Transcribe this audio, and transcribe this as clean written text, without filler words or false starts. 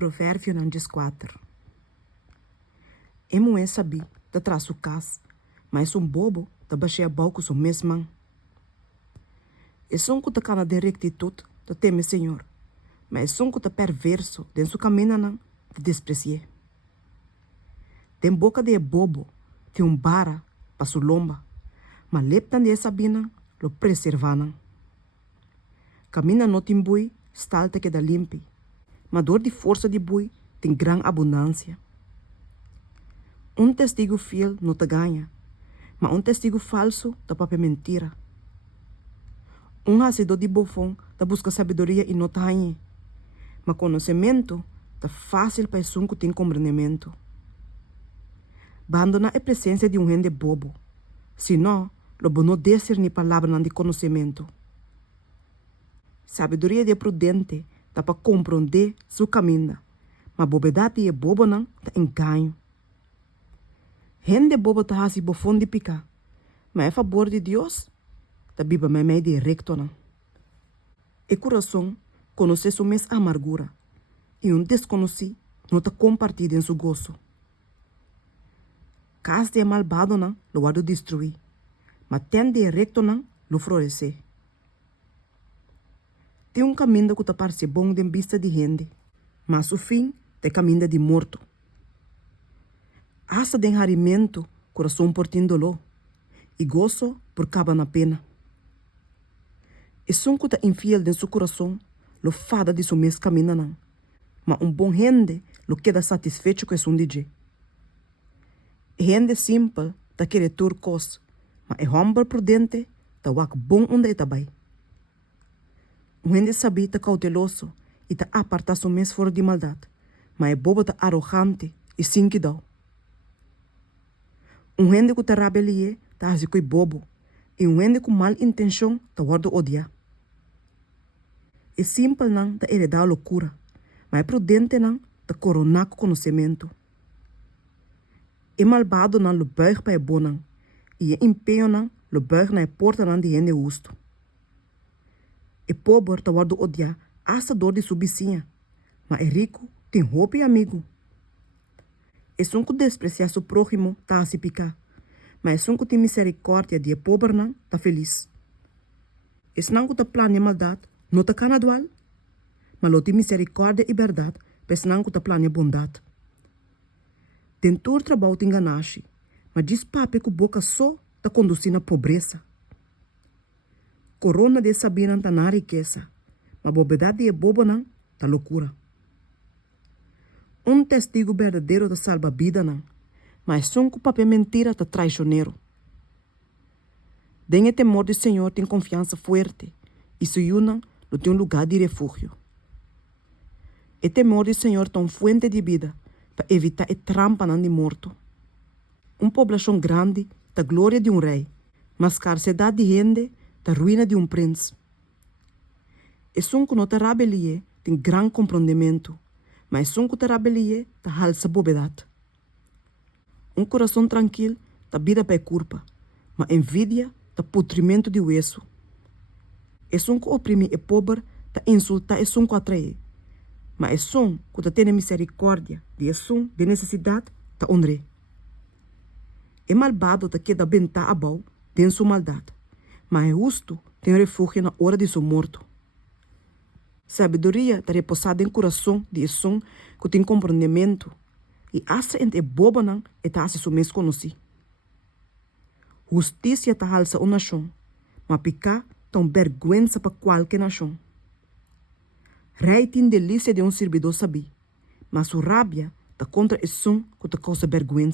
Provérbio 4. Emo é sabi, da traço cas, mas bobo, da baixei a balco so mesmo. E som que ta cana de rectitude, da teme Senhor, mas som que ta perverso, den su caminho não, te desprecie. Den boca de bobo, te bara, pa su lomba, mas leptan de sabina, lo preservanan. Camina no tem bui, stalta que da limpi, mas dor de força de bui, tem gran abundância. Testigo fiel não te ganha, mas testigo falso te pape mentira. Hacedor de bofão te busca sabedoria e não te ganha, mas conhecimento te fácil para isso que tem compreendimento. Abandona a presença de gente bobo, senão, lobo não discernir palavra de conhecimento. Sabedoria de prudente te para compreender seu caminho, mas bobedade e bobo não te engano. Gente boba ta hasi bofon de pica, mas é favor de Deus, ta biba me de recto não. E coração conhece sua mes amargura, e desconhecido não ta compartilha em seu gozo. Cas de malvado não, lo guardo destruir, mas ten de recto não, lo florescer. Tem caminho que ta parece bom de vista de gente, mas o fim te caminho de morto. Asa de enrarimento, coração por tindolo, e gozo por caba na pena. E som que tá infiel de seu coração, lo fada de seu mês caminha não. Mas bom gente lo queda satisfeito com esse DJ. E gente simples tá querer tur cos, mas é homem prudente tá wak bom onde tá vai. Gente sabe tá cauteloso e tá aparta seu mês fora de maldade, mas é bobo tá arrogante e sem que dá. Gente que tá rabelie, tá assim coi bobo. E gente com mal intenção, tá guarda odiar. É simples não, tá heredar loucura. Mas é prudente não, tá coronar com conhecimento. É malvado não, lo buig para é bom não. E é empenho não, lo buig na é porta não de gente justo. É pobre, tá guarda odiar, assa dor de subicinha. Mas é rico, tem roupa e amigo. É só que despreciar seu próximo tá a se picar. Mas é só que tem misericórdia de pobre não tá feliz. É só que tá planeja maldade, não tá canadual. Mas lo tem misericórdia e verdade, mas não que tá planeja bondade. Tentor trabalho te enganaste, mas diz papi que boca só tá conduzindo à pobreza. Corona de sabina tá na riqueza, mas bobedade e boba não tá loucura. Testigo verdadeiro da salva a vida não, mas só que papel mentira tá traicioneiro. Dengue temor do Senhor tem confiança forte, e se não tem lugar de refúgio. E temor do Senhor tem fonte de vida para evitar a trampa de morto. População grande tá glória de rei, mas escassidade de gente tá ruína de príncipe. E só que não tá rabelie tem grande compreendimento, mas só que tá rabelie tá halsa bobedade. Coração tranquilo tá vida para culpa, mas envidia tá putrimento de hueso. E só que oprime e pobre tá insulta e só que atrai, mas é só que tá tendo misericórdia de só de necessidade tá honre. É malvado tá queda benta abau tem sua maldade, mas é justo tem refúgio na hora de sua morto. Sabedoria tá repousada em coração de som que tem compreendimento, e asa entre boba não e tá se seu mês conheci. Justiça tá halsa uma nação, mas picar tá vergonha para qualquer nação. Rei tem delícia de servidor sabi, mas sua rábia tá contra o som que tá causa vergonha.